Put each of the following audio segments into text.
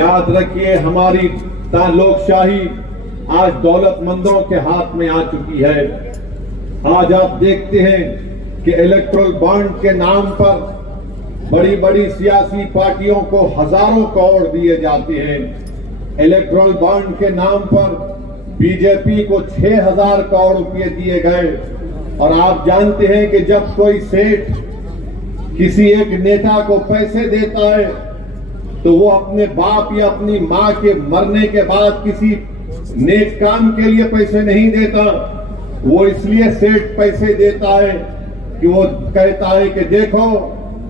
याद रखिए, हमारी लोकशाही आज दौलतमंदों के हाथ में आ चुकी है। आज आप देखते हैं कि इलेक्टोरल बॉन्ड के नाम पर बड़ी बड़ी सियासी पार्टियों को हजारों करोड़ दिए जाते हैं। इलेक्टोरल बॉन्ड के नाम पर बीजेपी को 6,000 करोड़ रुपए दिए गए। और आप जानते हैं कि जब कोई सेठ किसी एक नेता को पैसे देता है तो वो अपने बाप या अपनी मां के मरने के बाद किसी नेक काम के लिए पैसे नहीं देता। वो इसलिए सेठ पैसे देता है कि वो कहता है कि देखो,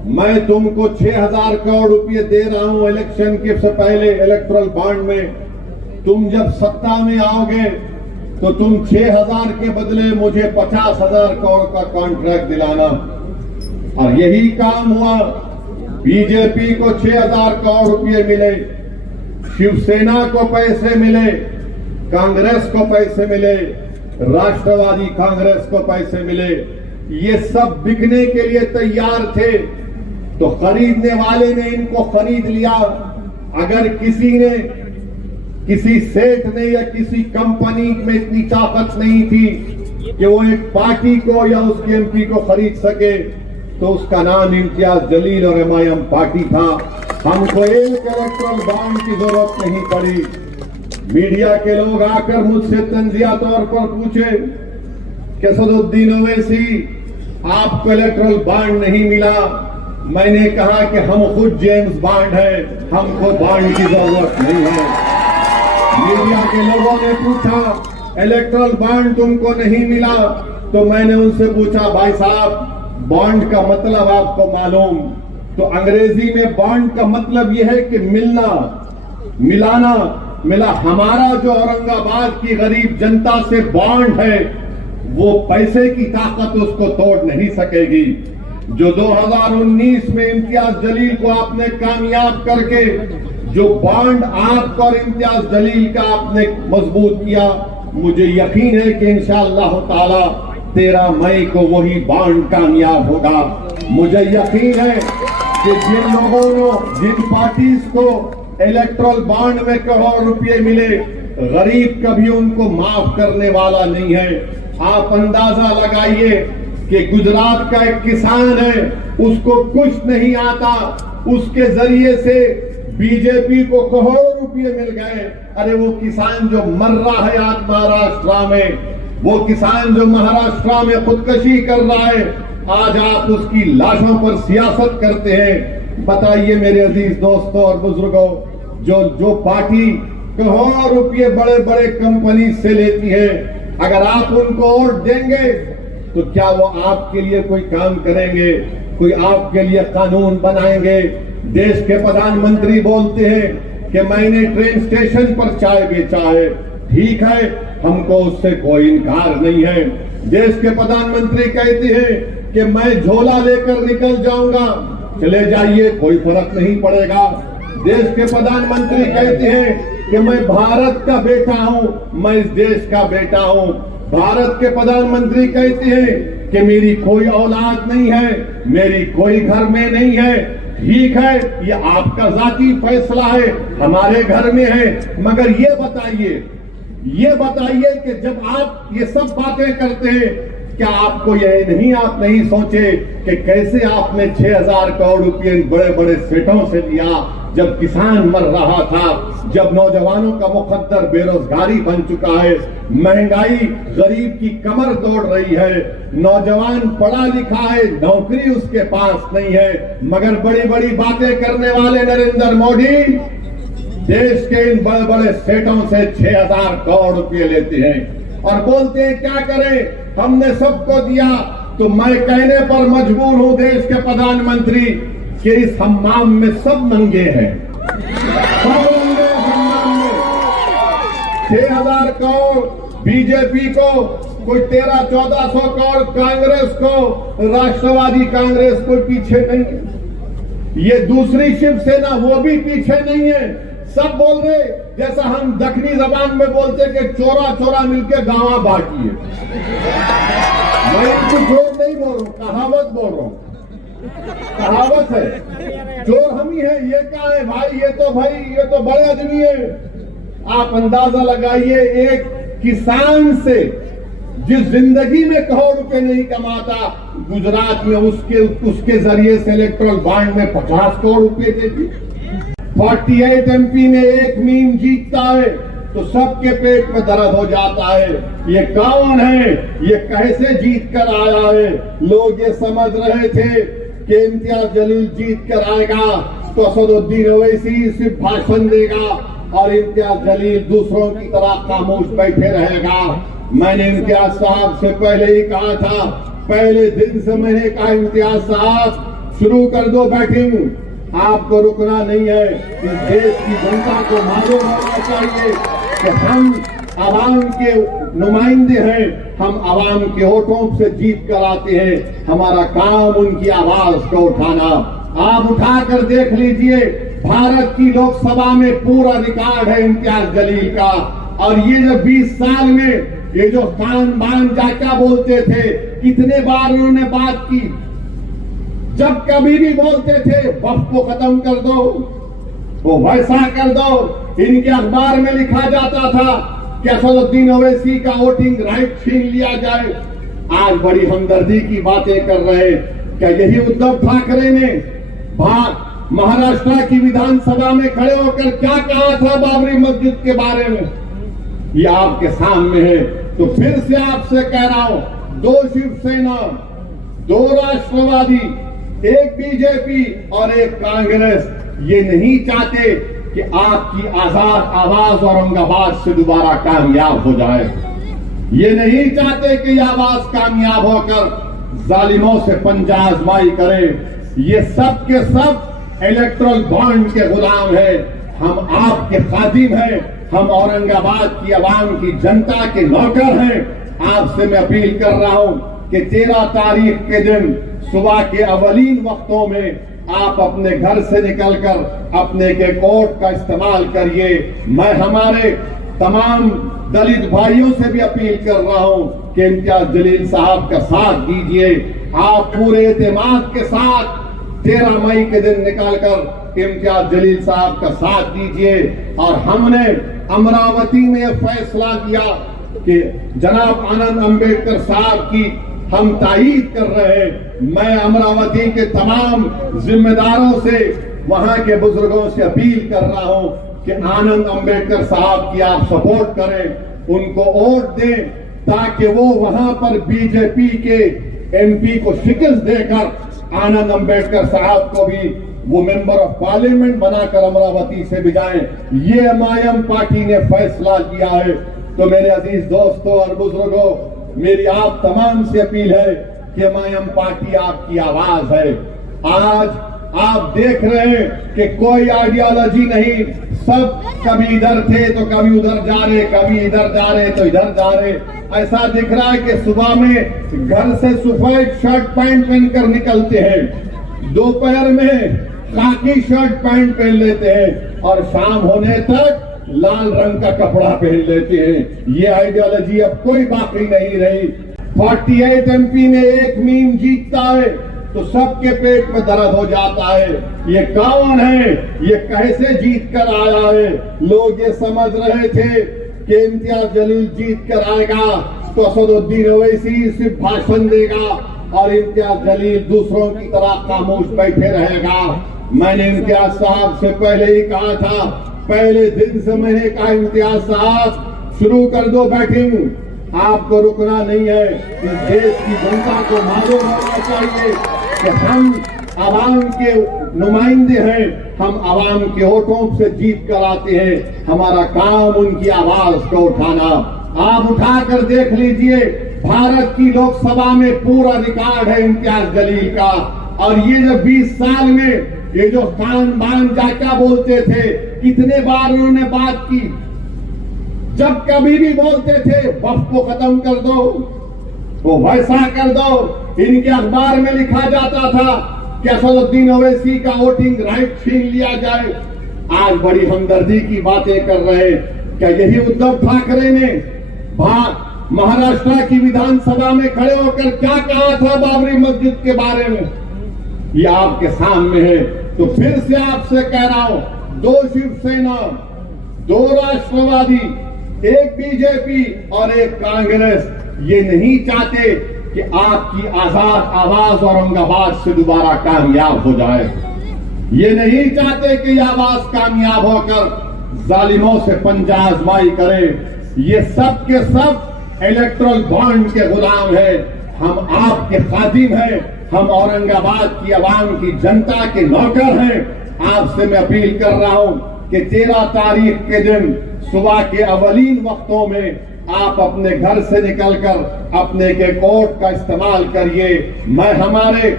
मैं तुमको 6,000 करोड़ रुपए दे रहा हूं इलेक्शन के से पहले इलेक्टोरल बॉन्ड में। तुम जब सत्ता में आओगे तो तुम 6,000 के बदले मुझे 50,000 करोड़ का कॉन्ट्रैक्ट दिलाना। और यही काम हुआ। बीजेपी को 6,000 करोड़ रुपए मिले, शिवसेना को पैसे मिले, कांग्रेस को पैसे मिले, राष्ट्रवादी कांग्रेस को पैसे मिले। ये सब बिकने के लिए तैयार थे तो खरीदने वाले ने इनको खरीद लिया। अगर किसी सेठ ने या किसी कंपनी में इतनी ताकत नहीं थी कि वो एक पार्टी को या उसके एमपी को खरीद सके तो उसका नाम इम्तियाज जलील और एमआईएम पार्टी था। हमको एक इलेक्टोरल बॉन्ड की जरूरत नहीं पड़ी। मीडिया के लोग आकर मुझसे तंजिया तौर पर पूछे कि सदुद्दीन ओवैसी, आपको इलेक्टोरल बॉन्ड नहीं मिला। मैंने कहा कि हम खुद जेम्स बॉन्ड हैं, हमको बॉन्ड की जरूरत नहीं है। मीडिया के लोगों ने पूछा इलेक्टोरल बॉन्ड तुमको नहीं मिला, तो मैंने उनसे पूछा, भाई साहब, बॉन्ड का मतलब आपको मालूम? तो अंग्रेजी में बॉन्ड का मतलब यह है कि मिलना, मिलाना। मिला हमारा जो औरंगाबाद की गरीब जनता से बॉन्ड है वो पैसे की ताकत उसको तोड़ नहीं सकेगी। जो 2019 में इम्तियाज जलील को आपने कामयाब करके जो बॉन्ड आपको और इम्तियाज जलील का आपने मजबूत किया, मुझे यकीन है कि इंशाअल्लाह ताला 13 मई को वही बॉन्ड कामयाब होगा। मुझे यकीन है कि जिन लोगों ने, जिन पार्टीज को इलेक्टोरल बॉन्ड में करोड़ रुपए मिले, गरीब कभी उनको माफ करने वाला नहीं है। आप अंदाजा लगाइए कि गुजरात का एक किसान है, उसको कुछ नहीं आता, उसके जरिए से बीजेपी को करोड़ों रुपए मिल गए। अरे वो किसान जो मर रहा है आज महाराष्ट्र में, वो किसान जो महाराष्ट्र में खुदकशी कर रहा है, आज आप उसकी लाशों पर सियासत करते हैं। बताइए मेरे अजीज दोस्तों और बुजुर्गों, जो पार्टी करोड़ों रुपये बड़े बड़े कंपनी से लेती है, अगर आप उनको वोट देंगे तो क्या वो आपके लिए कोई काम करेंगे? कोई आपके लिए कानून बनाएंगे? देश के प्रधानमंत्री बोलते हैं कि मैंने ट्रेन स्टेशन पर चाय बेचा है, ठीक है, हमको उससे कोई इनकार नहीं है। देश के प्रधानमंत्री कहते हैं कि मैं झोला लेकर निकल जाऊंगा, चले जाइए, कोई फर्क नहीं पड़ेगा। देश के प्रधानमंत्री कहते हैं कि मैं भारत का बेटा हूं, मैं इस देश का बेटा हूं। भारत के प्रधानमंत्री कहते हैं कि मेरी कोई औलाद नहीं है, मेरी कोई घर में नहीं है, ठीक है, ये आपका जाती फैसला है, हमारे घर में है। मगर ये बताइए कि जब आप ये सब बातें करते हैं, क्या आपको आप नहीं सोचे कि कैसे आपने 6,000 करोड़ रुपए बड़े बड़े सेठों से लिया, जब किसान मर रहा था, जब नौजवानों का मुकद्दर बेरोजगारी बन चुका है, महंगाई गरीब की कमर तोड़ रही है, नौजवान पढ़ा लिखा है, नौकरी उसके पास नहीं है, मगर बड़ी बड़ी बातें करने वाले नरेंद्र मोदी देश के इन बड़े बड़े सेठों से 6,000 करोड़ रुपए लेते हैं और बोलते हैं क्या करें, हमने सबको दिया। तो मैं कहने पर मजबूर हूं देश के प्रधानमंत्री कि इस हम्माम में सब नंगे हैं, सब नंगे हम्माम में। 6,000 करोड़ बीजेपी को, कोई 1300-1400 करोड़ कांग्रेस को, राष्ट्रवादी कांग्रेस को पीछे नहीं। ये दूसरी शिवसेना वो भी पीछे नहीं है। सब बोल रहे, जैसा हम दक्षिणी जबान में बोलते कि चोरा चोरा मिलके गांवा बांटिए। मैं इनको जोर नहीं बोल रहा हूं, कहावत बोल रहा हूं, कहावत है, चोर हम ही है, ये क्या है भाई, ये तो बड़े आदमी है। आप अंदाजा लगाइए, एक किसान से जिस जिंदगी में करोड़ रुपए नहीं कमाता, गुजरात में उसके जरिए से इलेक्ट्रल बॉन्ड में 50 करोड़ रुपए दे दिए। 48 MP में एक मीम जीतता है तो सबके पेट में दर्द हो जाता है। ये कौन है, ये कैसे जीत कर आया है? लोग ये समझ रहे थे कि इम्तियाज जलील जीत कर आएगा तो असदुद्दीन ओवैसी सिर्फ भाषण देगा और इम्तियाज जलील दूसरों की तरह खामोश बैठे रहेगा। मैंने इम्तियाज साहब से पहले ही कहा था, पहले दिन से मैंने कहा इम्तियाज साहब शुरू कर दो बैटिंग, आपको रुकना नहीं है। इस देश की जनता को मालूम होना चाहिए कि हम आवाम के नुमाइंदे हैं, हम आवाम के वोटों से जीत कर आते हैं। हमारा काम उनकी आवाज को उठाना। आप उठाकर देख लीजिए, भारत की लोकसभा में पूरा रिकॉर्ड है इम्तियाज जलील का। और ये जो 20 साल में ये जो खान बान जाका बोलते थे, कितने बार उन्होंने बात की। जब कभी भी बोलते थे वक्त को खत्म कर दो, वो वैसा कर दो। इनके अखबार में लिखा जाता था कि असदुद्दीन ओवैसी का वोटिंग राइट छीन लिया जाए। आज बड़ी हमदर्दी की बातें कर रहे। क्या यही उद्धव ठाकरे ने महाराष्ट्र की विधानसभा में खड़े होकर क्या कहा था बाबरी मस्जिद के बारे में? ये आपके सामने है। तो फिर से आपसे कह रहा हूं, 2 शिवसेना, 2 राष्ट्रवादी, एक बीजेपी और एक कांग्रेस ये नहीं चाहते कि आपकी आजाद आवाज औरंगाबाद से दोबारा कामयाब हो जाए। ये नहीं चाहते कि यह आवाज कामयाब होकर जालिमों से पंजा आजमाई करे। ये सब के सब इलेक्ट्रल बॉन्ड के गुलाम है। हम आपके खादिम हैं, हम औरंगाबाद की आवाम की जनता के नौकर हैं। आपसे मैं अपील कर रहा हूं कि 13 तारीख के दिन सुबह के अवलीन वक्तों में आप अपने घर से निकलकर अपने के कोर्ट का इस्तेमाल करिए। मैं हमारे तमाम दलित भाइयों से भी अपील कर रहा हूं कि इम्तियाज जलील साहब का साथ दीजिए। आप पूरे एतमाद के साथ 13 मई के दिन निकालकर इम्तियाज जलील साहब का साथ दीजिए। और हमने अमरावती में फैसला किया कि जनाब आनंद अंबेडकर साहब की हम तायीद कर रहे हैं। मैं अमरावती के तमाम जिम्मेदारों से, वहां के बुजुर्गों से अपील कर रहा हूं कि आनंद अंबेडकर साहब की आप सपोर्ट करें, उनको वोट दें ताकि वो वहां पर बीजेपी के MP को शिकस्त देकर आनंद अंबेडकर साहब को भी वो मेंबर ऑफ पार्लियामेंट बनाकर अमरावती से भिजाएं। ये MIM पार्टी ने फैसला किया है। तो मेरे अजीज दोस्तों और बुजुर्गों, मेरी आप तमाम से अपील है कि MIM पार्टी आपकी आवाज है। आज आप देख रहे हैं कि कोई आइडियोलॉजी नहीं, सब कभी इधर थे तो कभी उधर जा रहे, कभी इधर जा रहे तो इधर जा रहे। ऐसा दिख रहा है कि सुबह में घर से सफेद शर्ट पैंट पहनकर निकलते हैं, दोपहर में खाकी शर्ट पैंट पहन लेते हैं और शाम होने तक लाल रंग का कपड़ा पहन लेते हैं। ये आइडियोलॉजी अब कोई बाकी नहीं रही। 48 MP में एक मीम जीतता है तो सबके पेट में दर्द हो जाता है। ये कौन है, ये कैसे जीत कर आया है? लोग ये समझ रहे थे कि इम्तियाज जलील जीत कर आएगा तो असदुद्दीन ओवैसी सिर्फ भाषण देगा और इम्तियाज जलील दूसरों की तरह खामोश बैठे रहेगा। मैंने इम्तियाज साहब से पहले ही कहा था, पहले दिन से मैंने कहा इम्तियाज साहब शुरू कर दो बैटिंग, आपको रुकना नहीं है। इस देश की जनता को मालूम होना चाहिए कि हम आवाम के नुमाइंदे हैं, हम आवाम के वोटों से जीत कर आते हैं। हमारा काम उनकी आवाज को उठाना। आप उठाकर देख लीजिए, भारत की लोकसभा में पूरा रिकॉर्ड है इम्तियाज जलील का। और ये जो 20 साल में ये जो खान बान जाका बोलते थे, कितने बार उन्होंने बात की। जब कभी भी बोलते थे वक्त को खत्म कर दो, वो वैसा कर दो। इनके अखबार में लिखा जाता था कि असदुद्दीन ओवैसी का वोटिंग राइट छीन लिया जाए। आज बड़ी हमदर्दी की बातें कर रहे। क्या यही उद्धव ठाकरे ने महाराष्ट्र की विधानसभा में खड़े होकर क्या कहा था बाबरी मस्जिद के बारे में? ये आपके सामने है। तो फिर से आपसे कह रहा हूं, 2 शिवसेना, 2 राष्ट्रवादी, 1 बीजेपी और 1 कांग्रेस ये नहीं चाहते कि आपकी आजाद आवाज औरंगाबाद से दोबारा कामयाब हो जाए। ये नहीं चाहते कि यह आवाज कामयाब होकर जालिमों से पंजा आजमाई करे। ये सब के सब इलेक्ट्रल बॉन्ड के गुलाम है। हम आपके खादिम हैं, हम औरंगाबाद की आवाम की जनता के नौकर हैं। आपसे मैं अपील कर रहा हूं कि 13 तारीख के दिन सुबह के अवलीन वक्तों में आप अपने घर से निकलकर अपने के कोर्ट का इस्तेमाल करिए। मैं हमारे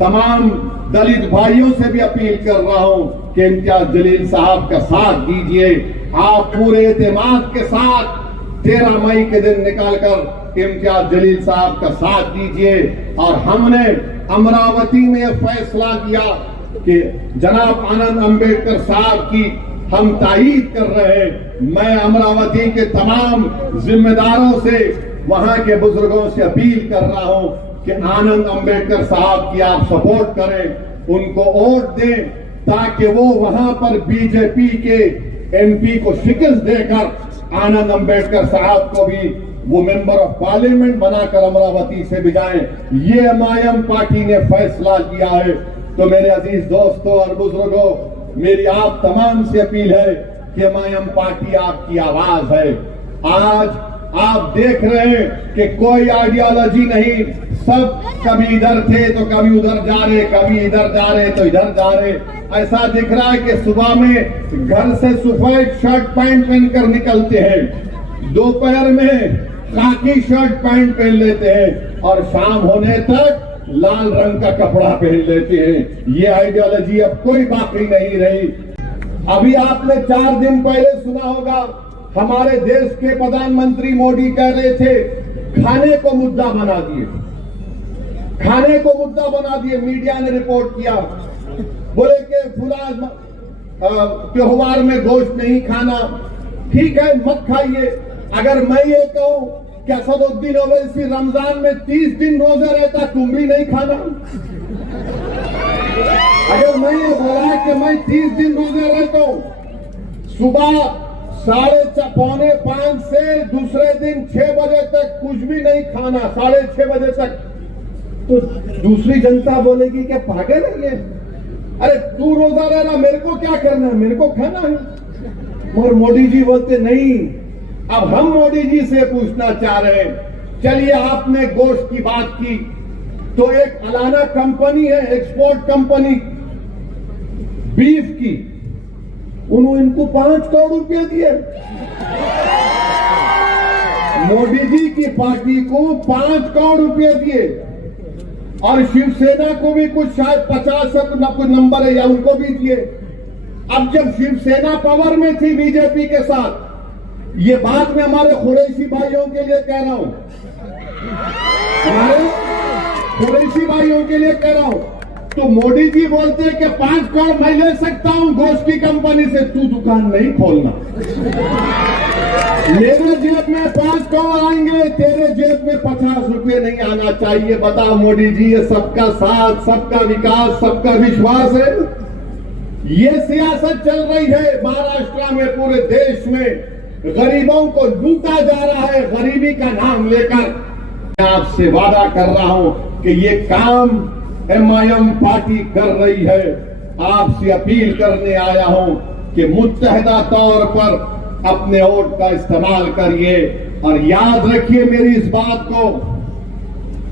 तमाम दलित भाइयों से भी अपील कर रहा हूं कि इम्तियाज जलील साहब का साथ दीजिए। आप पूरे एतमाद के साथ 13 मई के दिन निकलकर इम्तियाज जलील साहब का साथ दीजिए। और हमने अमरावती में फैसला किया कि जनाब आनंद अंबेडकर साहब की हम तायीद कर रहे हैं। मैं अमरावती के तमाम जिम्मेदारों से, वहां के बुजुर्गों से अपील कर रहा हूं कि आनंद अंबेडकर साहब की आप सपोर्ट करें, उनको वोट दें, ताकि वो वहां पर बीजेपी के एमपी को शिकस्त देकर आनंद अंबेडकर साहब को भी वो मेंबर ऑफ पार्लियामेंट बनाकर अमरावती से भिजाएं। ये एमआईएम पार्टी ने फैसला किया है। तो मेरे अजीज दोस्तों और बुजुर्गों, मेरी आप तमाम से अपील है कि एमआईएम पार्टी आपकी आवाज है। आज आप देख रहे हैं कि कोई आइडियोलॉजी नहीं, सब कभी इधर थे तो कभी उधर जा रहे, कभी इधर जा रहे तो इधर जा रहे। ऐसा दिख रहा है कि सुबह में घर से सफेद शर्ट पैंट पहनकर निकलते हैं, दोपहर में खाकी शर्ट पैंट पहन लेते हैं और शाम होने तक लाल रंग का कपड़ा पहन लेते हैं। ये आइडियोलॉजी अब कोई बाकी नहीं रही। अभी आपने 4 दिन पहले सुना होगा, हमारे देश के प्रधानमंत्री मोदी कह रहे थे खाने को मुद्दा बना दिए, खाने को मुद्दा बना दिए। मीडिया ने रिपोर्ट किया, बोले कि फुला त्योहार में गोश्त नहीं खाना। ठीक है, मत खाइए। अगर मैं ये कहूं कि असदुद्दीन ओवैसी रमजान में 30 दिन रोजा रहता, तुम भी नहीं खाना। अगर मैं ये बोला कि मैं 30 दिन रोजा रहता हूं, सुबह 4:45 से दूसरे दिन 6 बजे तक कुछ भी नहीं खाना, 6:30 बजे तक, तो दूसरी जनता बोलेगी कि पागल है ये। अरे तू रोजा रहना, मेरे को क्या करना है, मेरे को खाना है। मगर मोदी जी बोलते नहीं। अब हम मोदी जी से पूछना चाह रहे हैं, चलिए आपने गोश्त की बात की, तो एक अलाना कंपनी है, एक्सपोर्ट कंपनी बीफ की, उन्होंने इनको 5 करोड़ रुपए दिए। मोदी जी की पार्टी को 5 करोड़ रुपए दिए और शिवसेना को भी कुछ शायद 50 कुछ नंबर है या उनको भी दिए। अब जब शिवसेना पावर में थी बीजेपी के साथ, ये बात मैं हमारे कुरैशी भाइयों के लिए कह रहा हूं, हमारे कुरैशी भाइयों के लिए कह रहा हूं, तो मोदी जी बोलते हैं कि 5 करोड़ मैं ले सकता हूं गोश्त की कंपनी से, तू दुकान नहीं खोलना। मेरे जेब में 5 करोड़ आएंगे, तेरे जेब में 50 रुपए नहीं आना चाहिए। बताओ मोदी जी, ये सबका साथ, सबका विकास, सबका विश्वास है। ये सियासत चल रही है महाराष्ट्र में, पूरे देश में गरीबों को लूटा जा रहा है गरीबी का नाम लेकर। मैं आपसे वादा कर रहा हूं कि ये काम एमआईएम पार्टी कर रही है। आपसे अपील करने आया हूं कि मुत्तहदा तौर पर अपने वोट का इस्तेमाल करिए और याद रखिए मेरी इस बात को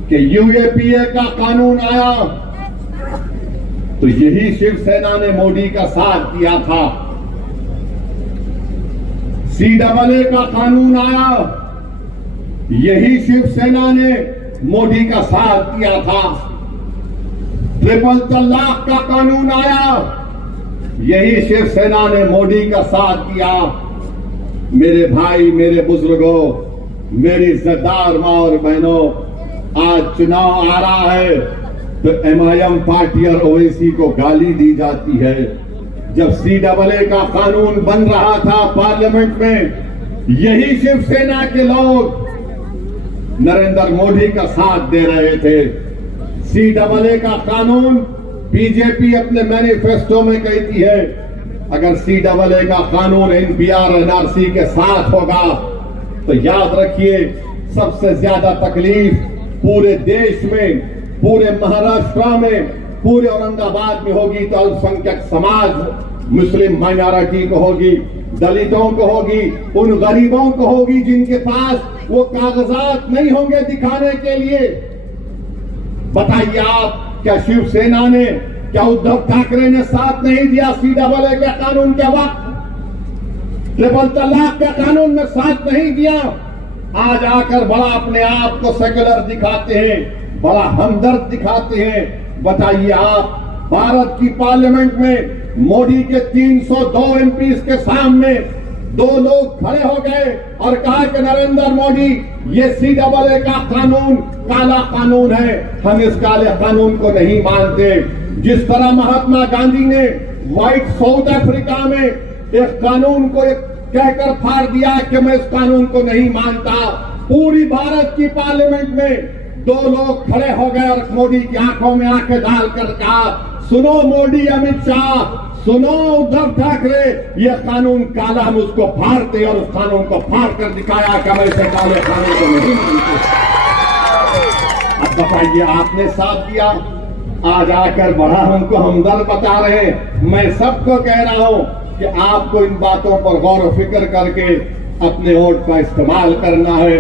कि यूएपीए का कानून आया तो यही शिवसेना ने मोदी का साथ दिया था। सीएए का कानून आया, यही शिवसेना ने मोदी का साथ दिया था। ट्रिपल तलाक का कानून आया, यही शिवसेना ने मोदी का साथ दिया। मेरे भाई, मेरे बुजुर्गों, मेरी इज्जतदार मां और बहनों, आज चुनाव आ रहा है तो एमआईएम पार्टी और ओवैसी को गाली दी जाती है। जब सीएए का कानून बन रहा था पार्लियामेंट में, यही शिवसेना के लोग नरेंद्र मोदी का साथ दे रहे थे। सीएए का कानून बीजेपी अपने मैनिफेस्टो में कहती है अगर CAA का कानून NPR NRC के साथ होगा तो याद रखिए सबसे ज्यादा तकलीफ पूरे देश में, पूरे महाराष्ट्र में, पूरे औरंगाबाद में होगी तो अल्पसंख्यक समाज, मुस्लिम माइनॉरिटी को होगी, दलितों को होगी, उन गरीबों को होगी जिनके पास वो कागजात नहीं होंगे दिखाने के लिए। बताइए आप, क्या शिवसेना ने, क्या उद्धव ठाकरे ने साथ नहीं दिया CAA के कानून के वक्त? ट्रिपल तलाक के कानून में साथ नहीं दिया। आज आकर बड़ा अपने आप को सेक्युलर दिखाते हैं, बड़ा हमदर्द दिखाते हैं। बताइए आप, भारत की पार्लियामेंट में मोदी के 302 MPs के सामने दो लोग खड़े हो गए और कहा कि नरेंद्र मोदी, ये CAA का कानून काला कानून है, हम इस काले कानून को नहीं मानते। जिस तरह महात्मा गांधी ने व्हाइट साउथ अफ्रीका में एक कानून को कहकर फाड़ दिया कि मैं इस कानून को नहीं मानता, पूरी भारत की पार्लियामेंट में दो लोग खड़े हो गए और मोदी की आंखों में आंखें डालकर कहा, सुनो मोदी, अमित शाह, सुनो उद्धव ठाकरे, ये कानून काला, हम उसको फाड़ते, और उस कानून को फाड़ कर दिखाया कि हम ऐसे काले कानून को नहीं मानते। अब बताइए, आपने साथ दिया, आज आकर बड़ा हमको हमदर्द बता रहे हैं। मैं सबको कह रहा हूं कि आपको इन बातों पर गौर व फिक्र करके अपने वोट का इस्तेमाल करना है।